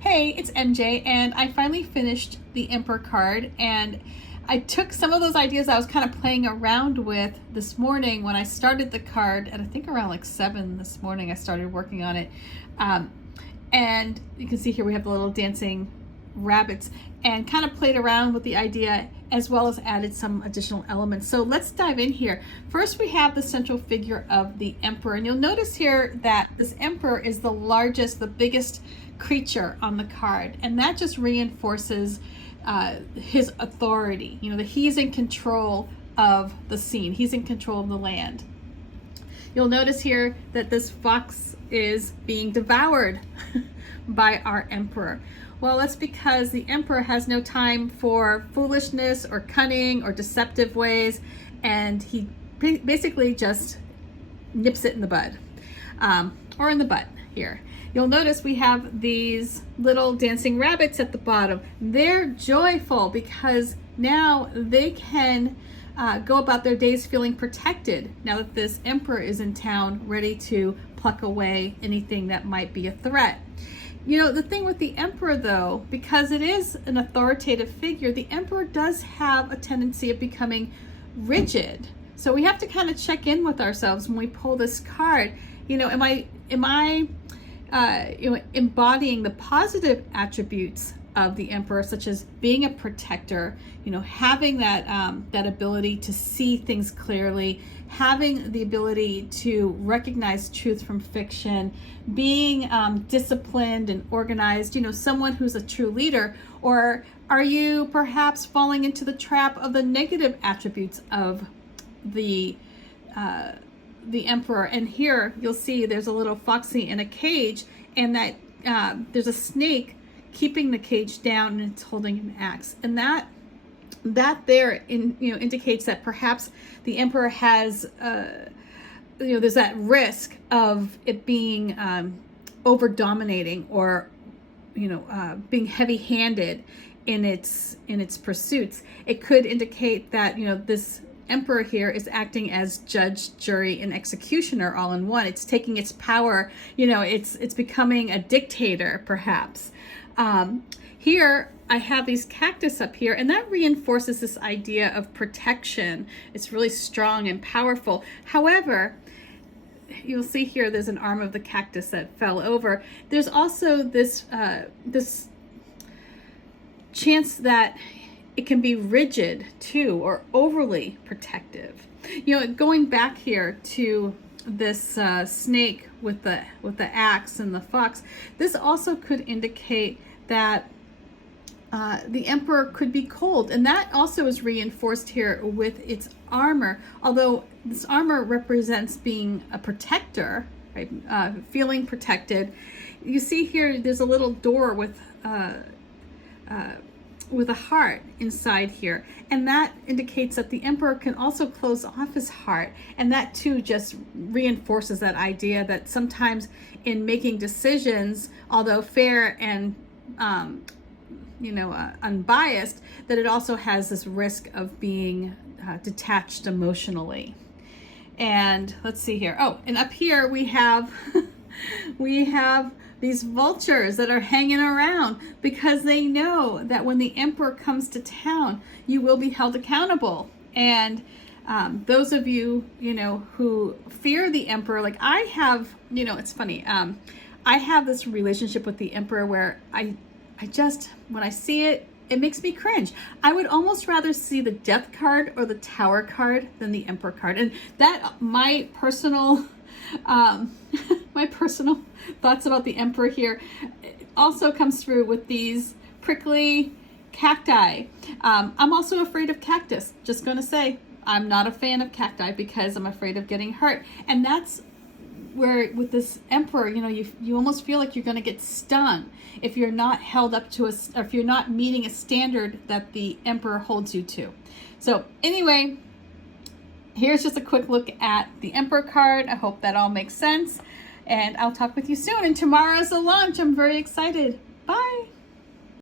Hey, it's MJ, and I finally finished the Emperor card, and I took some of those ideas I was kind of playing around with this morning when I started the card, and I think around like 7 this morning I started working on it. And you can see here we have the little dancing rabbits, and kind of played around with the idea as well as added some additional elements. So let's dive in here. First, we have the central figure of the Emperor, and you'll notice here that this Emperor is the largest, the biggest creature on the card, and that just reinforces his authority. You know, that he's in control of the scene, he's in control of the land. You'll notice here that this fox is being devoured by our Emperor. Well, that's because the Emperor has no time for foolishness or cunning or deceptive ways, and he basically just nips it in the bud, or in the butt here. You'll notice we have these little dancing rabbits at the bottom. They're joyful because now they can go about their days feeling protected now that this Emperor is in town, ready to pluck away anything that might be a threat. You know, the thing with the Emperor, though, because it is an authoritative figure, the Emperor does have a tendency of becoming rigid. So we have to kind of check in with ourselves when we pull this card. You know, am I embodying the positive attributes of the Emperor, such as being a protector, you know, having that that ability to see things clearly, having the ability to recognize truth from fiction, being disciplined and organized, you know, someone who's a true leader? Or are you perhaps falling into the trap of the negative attributes of the Emperor? And here you'll see there's a little foxy in a cage, and that there's a snake keeping the cage down, and it's holding an axe, and that there indicates that perhaps the Emperor has there's that risk of it being over dominating, or being heavy-handed in its pursuits. It could indicate that this Emperor here is acting as judge, jury, and executioner all in one. It's taking its power, it's becoming a dictator perhaps. Here I have these cactus up here, and that reinforces this idea of protection. It's really strong and powerful. However, you'll see here there's an arm of the cactus that fell over. There's also this this chance that it can be rigid too, or overly protective. Going back here to this snake with the axe and the fox, this also could indicate that the Emperor could be cold, and that also is reinforced here with its armor. Although this armor represents being a protector, right? Feeling protected. You see here there's a little door with a heart inside here, and that indicates that the Emperor can also close off his heart, and that too just reinforces that idea that sometimes in making decisions, although fair and unbiased, that it also has this risk of being detached emotionally. And let's see here. Oh, and up here we have we have these vultures that are hanging around because they know that when the Emperor comes to town, you will be held accountable. And those of you, who fear the Emperor, like I have, it's funny. I have this relationship with the Emperor where I just, when I see it, it makes me cringe. I would almost rather see the Death card or the Tower card than the Emperor card. And that, my personal thoughts about the Emperor here also comes through with these prickly cacti. I'm also afraid of cactus. Just going to say, I'm not a fan of cacti because I'm afraid of getting hurt. And that's where with this Emperor, you almost feel like you're going to get stung if you're not held up to or if you're not meeting a standard that the Emperor holds you to. So anyway, here's just a quick look at the Emperor card. I hope that all makes sense, and I'll talk with you soon. And tomorrow's the launch. I'm very excited. Bye.